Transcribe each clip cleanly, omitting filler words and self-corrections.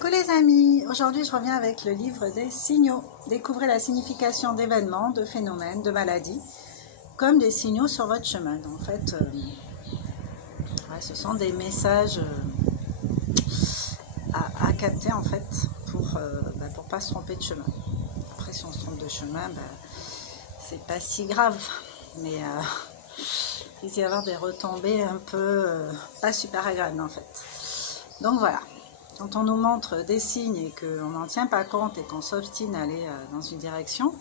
Coucou les amis, aujourd'hui je reviens avec le livre des signaux. Découvrez la signification d'événements, de phénomènes, de maladies, comme des signaux sur votre chemin. Donc, en fait, ce sont des messages à capter en fait pour pas se tromper de chemin. Après, si on se trompe de chemin, c'est pas si grave, mais il y avoir des retombées un peu pas super agréables en fait. Donc voilà. Quand on nous montre des signes et qu'on n'en tient pas compte et qu'on s'obstine à aller dans une direction,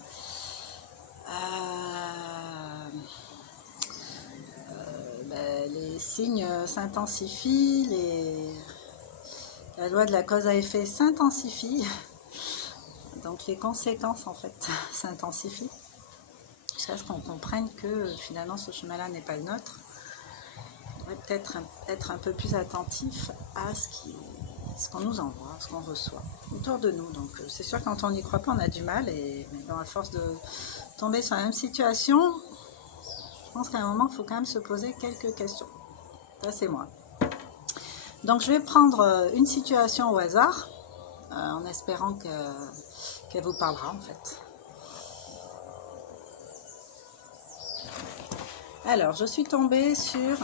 les signes s'intensifient, la loi de la cause à effet s'intensifie, donc les conséquences en fait s'intensifient, jusqu'à ce qu'on comprenne que finalement ce chemin-là n'est pas le nôtre. On devrait peut-être être un peu plus attentif à ce qu'on nous envoie, ce qu'on reçoit autour de nous. Donc c'est sûr, quand on n'y croit pas, on a du mal, mais à force de tomber sur la même situation, je pense qu'à un moment, il faut quand même se poser quelques questions. Ça, c'est moi. Donc je vais prendre une situation au hasard, en espérant qu'elle vous parlera en fait. Alors, je suis tombée sur...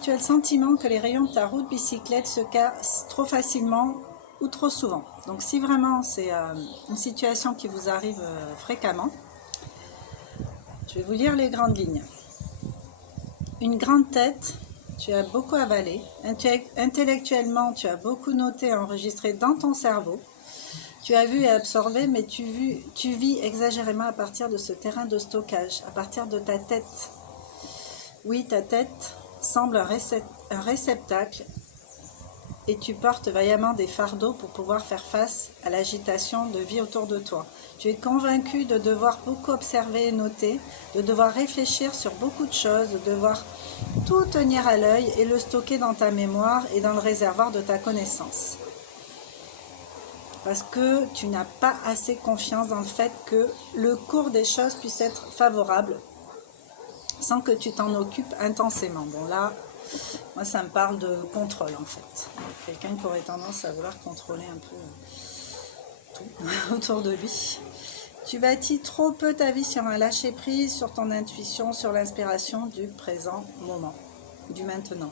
tu as le sentiment que les rayons de ta roue de bicyclette se cassent trop facilement ou trop souvent. Donc si vraiment c'est une situation qui vous arrive fréquemment, je vais vous lire les grandes lignes. Une grande tête, tu as beaucoup avalé. Intellectuellement, tu as beaucoup noté et enregistré dans ton cerveau. Tu as vu et absorbé, mais tu vis exagérément à partir de ce terrain de stockage, à partir de ta tête. Oui, ta tête semble un réceptacle et tu portes vaillamment des fardeaux pour pouvoir faire face à l'agitation de vie autour de toi. Tu es convaincu de devoir beaucoup observer et noter, de devoir réfléchir sur beaucoup de choses, de devoir tout tenir à l'œil et le stocker dans ta mémoire et dans le réservoir de ta connaissance. Parce que tu n'as pas assez confiance dans le fait que le cours des choses puisse être favorable sans que tu t'en occupes intensément. Bon là, moi ça me parle de contrôle en fait. Quelqu'un qui aurait tendance à vouloir contrôler un peu tout autour de lui. Tu bâtis trop peu ta vie sur un lâcher-prise, sur ton intuition, sur l'inspiration du présent moment, du maintenant.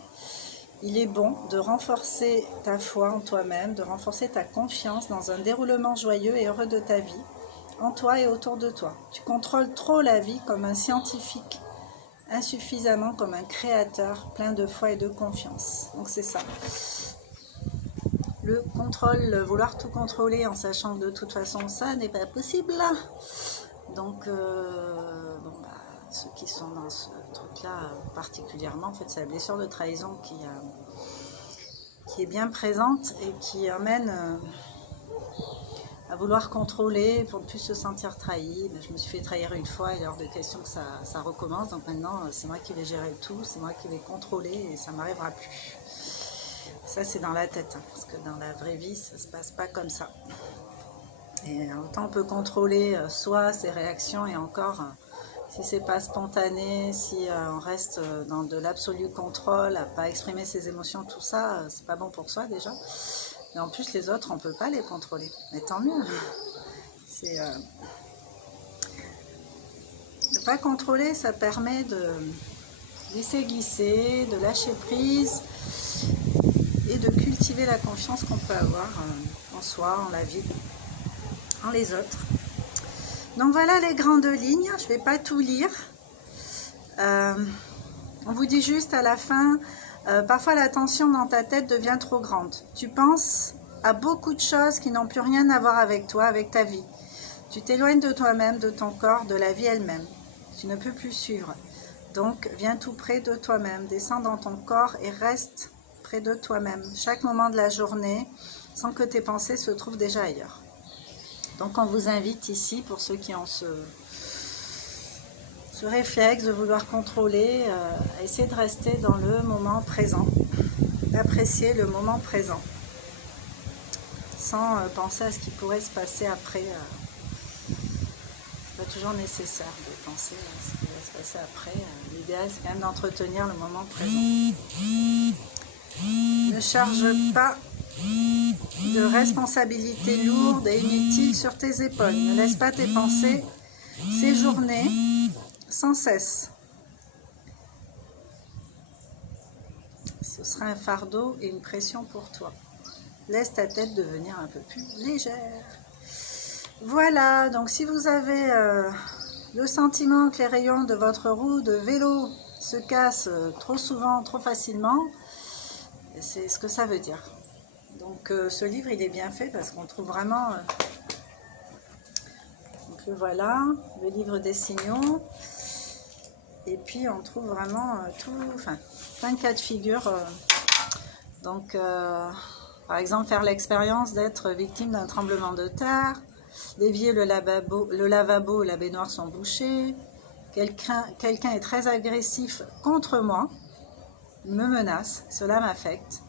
Il est bon de renforcer ta foi en toi-même, de renforcer ta confiance dans un déroulement joyeux et heureux de ta vie, en toi et autour de toi. Tu contrôles trop la vie comme un scientifique, insuffisamment comme un créateur plein de foi et de confiance. Donc c'est ça. Le contrôle, vouloir tout contrôler en sachant que de toute façon ça n'est pas possible. Donc ceux qui sont dans ce truc-là particulièrement, en fait c'est la blessure de trahison qui est bien présente et qui amène à vouloir contrôler pour ne plus se sentir trahi. Je me suis fait trahir une fois, il est hors de question que ça recommence. Donc maintenant, c'est moi qui vais gérer le tout, c'est moi qui vais contrôler et ça ne m'arrivera plus. Ça, c'est dans la tête, parce que dans la vraie vie, ça ne se passe pas comme ça. Et autant on peut contrôler soi, ses réactions, et encore, si c'est pas spontané, si on reste dans de l'absolu contrôle, à pas exprimer ses émotions, tout ça, c'est pas bon pour soi déjà. Et en plus, les autres, on ne peut pas les contrôler. Mais tant mieux. C'est ne pas contrôler, ça permet de laisser glisser, de lâcher prise et de cultiver la confiance qu'on peut avoir en soi, en la vie, en les autres. Donc voilà les grandes lignes. Je ne vais pas tout lire. On vous dit juste à la fin... parfois la tension dans ta tête devient trop grande. Tu penses à beaucoup de choses qui n'ont plus rien à voir avec toi, avec ta vie. Tu t'éloignes de toi-même, de ton corps, de la vie elle-même. Tu ne peux plus suivre. Donc viens tout près de toi-même, descends dans ton corps et reste près de toi-même. Chaque moment de la journée, sans que tes pensées se trouvent déjà ailleurs. Donc on vous invite ici, pour ceux qui ont ce réflexe de vouloir contrôler, à essayer de rester dans le moment présent, d'apprécier le moment présent, sans penser à ce qui pourrait se passer après. C'est pas toujours nécessaire de penser à ce qui va se passer après. L'idéal, c'est quand même d'entretenir le moment présent. Ne charge pas de responsabilités lourdes et inutiles sur tes épaules. Ne laisse pas tes pensées séjourner sans cesse. Ce sera un fardeau et une pression pour toi. Laisse ta tête devenir un peu plus légère. Voilà, donc si vous avez le sentiment que les rayons de votre roue de vélo se cassent trop souvent, trop facilement, c'est ce que ça veut dire. Donc ce livre, il est bien fait parce qu'on trouve vraiment... donc le voilà, le livre des signaux. Et puis on trouve vraiment plein de cas de figure. Donc par exemple, faire l'expérience d'être victime d'un tremblement de terre, dévier le lavabo, la baignoire sont bouchés, quelqu'un est très agressif contre moi, il me menace, cela m'affecte.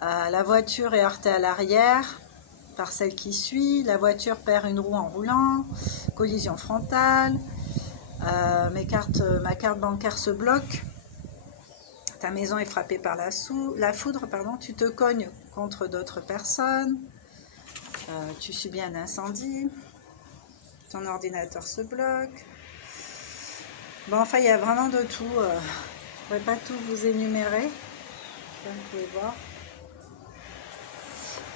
La voiture est heurtée à l'arrière par celle qui suit, la voiture perd une roue en roulant, collision frontale, ma carte bancaire se bloque, ta maison est frappée par la foudre, tu te cognes contre d'autres personnes, tu subis un incendie, ton ordinateur se bloque. Bon, enfin, il y a vraiment de tout. Je ne pourrais pas tout vous énumérer, comme vous pouvez voir.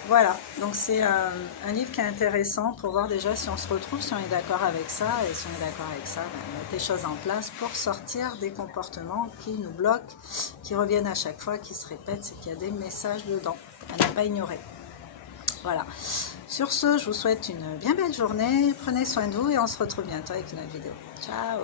Voilà, donc c'est un livre qui est intéressant pour voir déjà si on se retrouve, si on est d'accord avec ça, et si on est d'accord avec ça, mettre les choses en place pour sortir des comportements qui nous bloquent, qui reviennent à chaque fois, qui se répètent, c'est qu'il y a des messages dedans, à ne pas ignorer. Voilà, sur ce, je vous souhaite une bien belle journée, prenez soin de vous et on se retrouve bientôt avec une autre vidéo. Ciao!